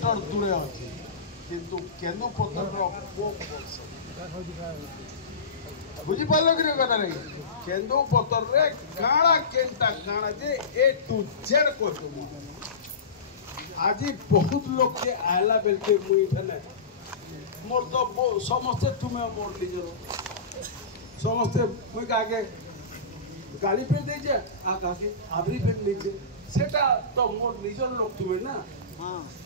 Kilometre दूरे अच्छी किंतु केन्दुपत्र बुझीपार कि कथा नहीं केन्दुपत्र काणा केनटा काणा जे ए टू जेड कर आज बहुत लोग के आला बेल के मुई ठने मोर तो समस्ते तुम्हें मोर निजर समस्ते मुई काके गाड़ी पे दे जे आ काके आबरी पे लीजे सेटा तो मोर निजर लोग तुम्हें ना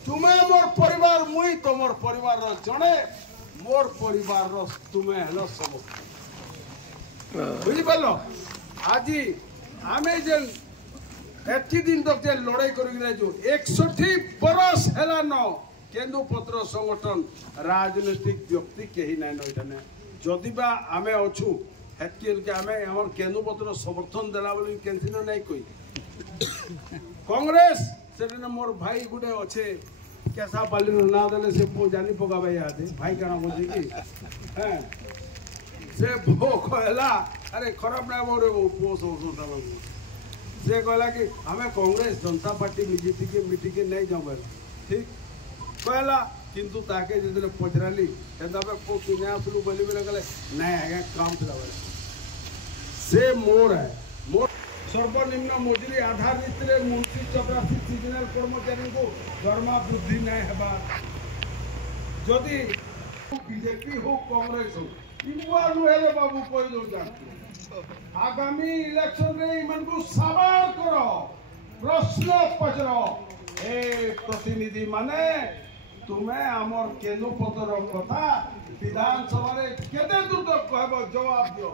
तुम्हें मोर परिवार मुई तो मोर परिवार रो जणे मोर परिवार रो तुम्हें हेलो समस्त बुझी पालो आज आमे जेन एति दिन तक जे लड़ाई करी जो 61 बरस हेला न केन्दुपत्र संगठन राजनीतिक व्यक्ति कहीं ना नईठाने जदि बा आमे अछु हेतकिल के आमे हमर केन्दुपत्र समर्थन देला बोली केनथिन नहीं कोई कांग्रेस सेने मोर भाई गुडे अच्छे कैसा पाली ना देले से पो जानी पकाबे याद भाई काना बोली कि हैं से भो कहला अरे खराब ना मोरे पोस होता बाबू से कहला कि हमें कांग्रेस जनता पार्टी बीजेपी के मीटिंग के नहीं जाऊ ठीक कहला किंतु ताके जदे पचराली केंदा पे को किने आसलु बोली बोले कहले नहीं आगे काम थला बोले से मोर है मोर सर्वनिम्न मजूरी आधार नीति मुंशी चपरासी सीजनल कर्मचारी को दरमा वृद्धि नहीं हेबा जदि बीजेपी हो कांग्रेस हो इनुआ नुहेले बाबू कोई दो जान आगामी इलेक्शन रे मन को सवाल करो प्रश्न पचरो ए प्रतिनिधि माने तुम्हें आमर केन्दुपत्र कथा विधानसभा केते दूर तक कहबो जवाब दियो।